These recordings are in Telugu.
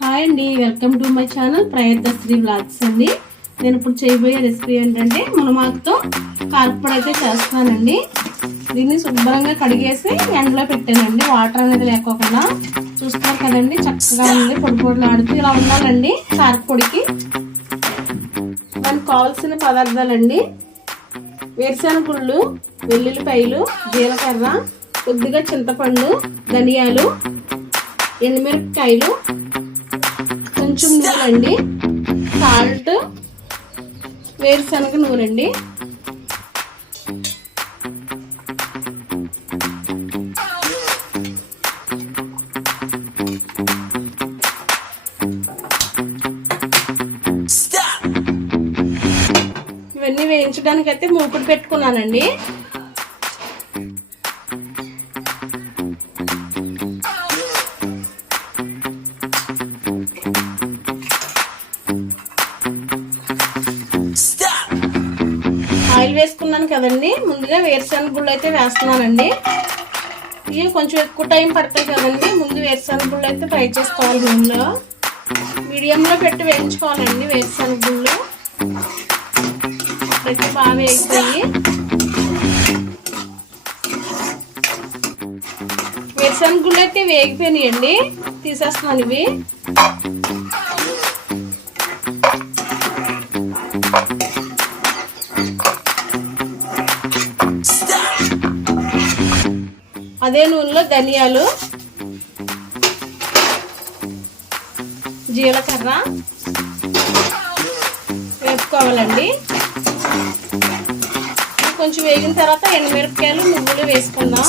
హాయ్ అండి వెల్కమ్ టు మై ఛానల్ ప్రయత్నశ్రీ బ్లాగ్స్ అండి. నేను ఇప్పుడు చేయబోయే రెసిపీ ఏంటంటే మునమాకుతో కారపొడి అయితే చేస్తానండి దీన్ని శుభ్రంగా కడిగేసి ఎండలో పెట్టానండి. వాటర్ అనేది లేకోకుండా. చూస్తున్నారు కదండి చక్కగా ఉంది. పొడి పొడిలు ఆడుతూ ఇలా ఉండాలండి కారపొడికి దానికి కావాల్సిన పదార్థాలండి. వేరుశెనగ గుళ్ళు వెల్లుల్లిపాయలు జీలకర్ర కొద్దిగా చింతపండు ధనియాలు ఎండుమిరపకాయలు కొంచెం నూనె అండి సాల్ట్ వేరుశనగ నూనె అండి ఇవన్నీ వేయించడానికి అయితే మూకుడు పెట్టుకున్నానండి. ఆయిల్ వేసుకున్నాను కదండి. ముందుగా వేరుశనగ గుళ్ళు అయితే వేస్తున్నానండి. ఇవి కొంచెం ఎక్కువ టైం పడుతుంది కదండి. ముందు వేరుశనగ గుళ్ళు అయితే ఫ్రై చేసుకోవాలి నూనెలో మీడియంలో పెట్టి వేయించుకోవాలండి వేరుశనగ గుళ్ళు. పెట్టి బాగా వేగిపోయి. వేరుశనగ గుళ్ళు అయితే వేగిపోయినాయండి. తీసేస్తున్నాను ఇవి. అదే నూనెలో ధనియాలు జీలకర్ర వేపుకోవాలండి. కొంచెం వేగిన తర్వాత ఎండుమిరపకాయలు నువ్వులు వేసుకుందాం.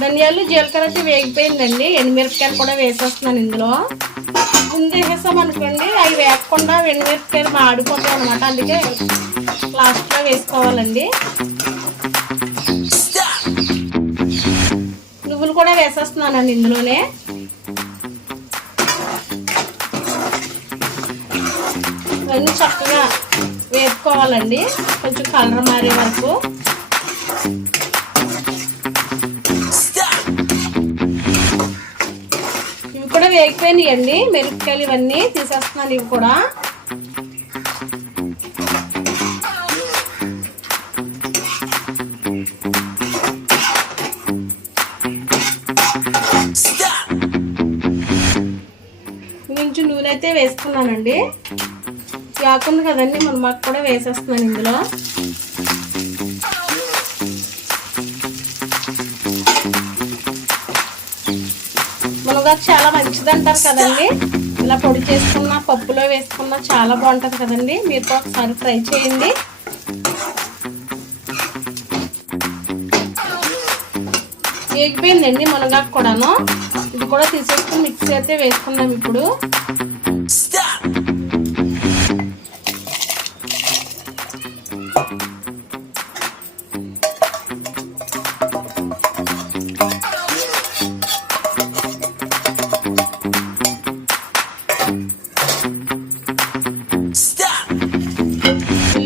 ధనియాలు జీలకర్ర అయితే వేగిపోయిందండి. ఎండుమిరపకాయలు కూడా వేసేస్తున్నాను ఇందులో. ముందు వేసేసాం అనుకోండి అవి వేయకుండా ఎండుమిరపకాయలు మాడిపోతాయి అనమాట అందుకే లాస్ట్లో వేసుకోవాలండి. వేసేస్తున్నానండి ఇందులోనే. ఇవన్నీ చక్కగా వేపుకోవాలండి. కొంచెం కలర్ మారే వరకు. ఇవి కూడా వేగిపోయినాయండి. మిరపకాయలు ఇవన్నీ తీసేస్తున్నాను ఇవి కూడా. కొంచెం నూనె అయితే వేసుకున్నానండి. యాకుంది కదండి మన మాకు కూడా వేసేస్తున్నాను ఇందులో. మునగాకు చాలా మంచిది అంటారు కదండి. ఇలా పొడి చేసుకున్న పప్పులో వేసుకున్న చాలా బాగుంటుంది కదండి. మీరు ఒకసారి ట్రై చేయండి. వేగిపోయిందండి మునగాకు కూడాను. కూడా తీసేసుకుని మిక్సీ అయితే వేసుకుందాం ఇప్పుడు.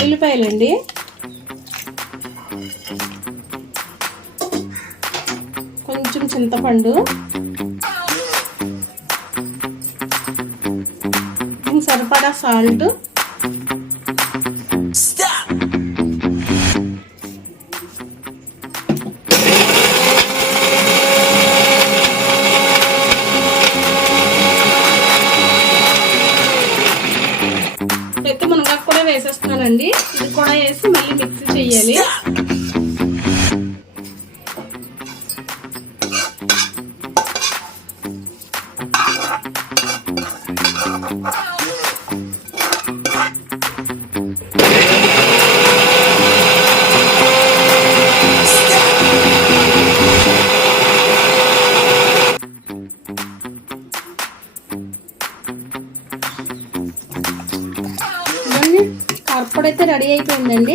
ఉల్లిపాయలండి. కొంచెం చింతపండు. సరిపడా సాల్ట్. అయితే మునగాకు కూడా వేసేస్తున్నానండి. ఇది కూడా వేసి మళ్ళీ మిక్సీ చేయాలి. అయితే రెడీ అయిపోయిందండి.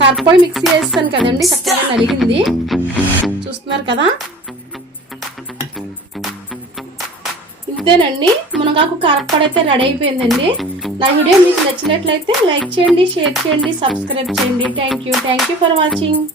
కరప్పొడి మిక్సీ వేస్తాను కదండి చక్కగా నలిగింది. చూస్తున్నారు కదా? అంతేనండి మునగాకు కారప్పొడి అయితే రెడీ అయిపోయిందండి. నా వీడియో మీకు నచ్చినట్లయితే లైక్ చేయండి షేర్ చేయండి సబ్స్క్రైబ్ చేయండి. Thank you thank you for watching